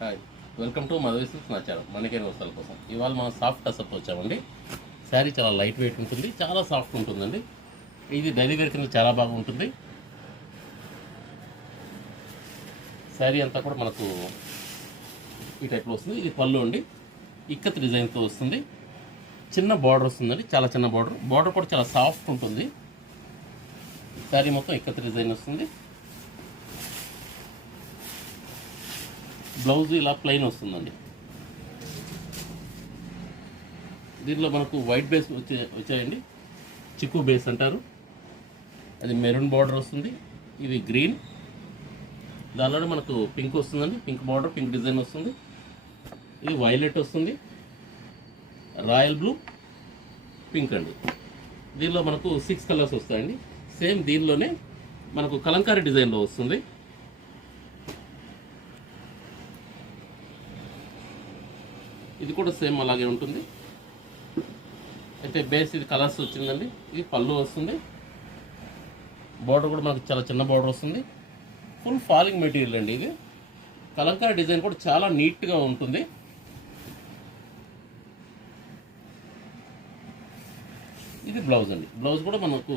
Hi, welcome to మధువీస్ సమాచారం. మనకేన వస్తువుల కోసం ఇవాళ మనం సాఫ్ట్ టసప్తో వచ్చామండి. శారీ చాలా లైట్ వెయిట్ ఉంటుంది, చాలా సాఫ్ట్ ఉంటుందండి. ఇది డైలీ వేర్ కింద చాలా బాగా ఉంటుంది. శారీ అంతా కూడా మనకు ఈ టైప్లో వస్తుంది. ఇది పళ్ళు అండి, ఇక్కత్ డిజైన్తో వస్తుంది. చిన్న బార్డర్ వస్తుందండి, చాలా చిన్న బార్డర్ కూడా చాలా సాఫ్ట్ ఉంటుంది. శారీ మొత్తం ఇక్కత్ డిజైన్ వస్తుంది. బ్లౌజ్ ఇలా ప్లెయిన్ వస్తుందండి. దీనిలో మనకు వైట్ బేస్ వచ్చాయండి, చిక్కు బేస్ అంటారు. అది మెరూన్ బార్డర్ వస్తుంది. ఇది గ్రీన్, దానిలో మనకు పింక్ వస్తుందండి. పింక్ బార్డర్, పింక్ డిజైన్ వస్తుంది. ఇది వైలెట్ వస్తుంది, రాయల్ బ్లూ, పింక్ అండి. దీనిలో మనకు 6 కలర్స్ వస్తాయండి. సేమ్ దీనిలోనే మనకు కలంకారీ డిజైన్లో వస్తుంది. ఇది కూడా సేమ్ అలాగే ఉంటుంది. అయితే బేస్ ఇది కలర్స్ వచ్చిందండి. ఇది పళ్ళు వస్తుంది. బార్డర్ కూడా మనకు చాలా చిన్న బార్డర్ వస్తుంది. ఫుల్ ఫాలింగ్ మెటీరియల్ అండి. ఇది కలంకారీ డిజైన్ కూడా చాలా నీట్గా ఉంటుంది. ఇది బ్లౌజ్ అండి. బ్లౌజ్ కూడా మనకు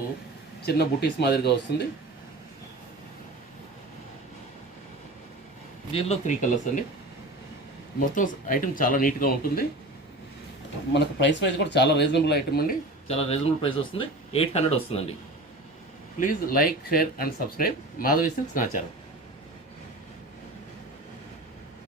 చిన్న బుటీస్ మాదిరిగా వస్తుంది. దీనిలో 3 కలర్స్ అండి. మొత్తం ఐటమ్ చాలా నీట్గా ఉంటుంది. మనకు ప్రైస్ కూడా చాలా రీజనబుల్ ఐటమ్ అండి. చాలా రీజనబుల్ ప్రైస్ వస్తుంది. 800 వస్తుందండి. Please like, share and subscribe. Madhavi silks సమాచారం.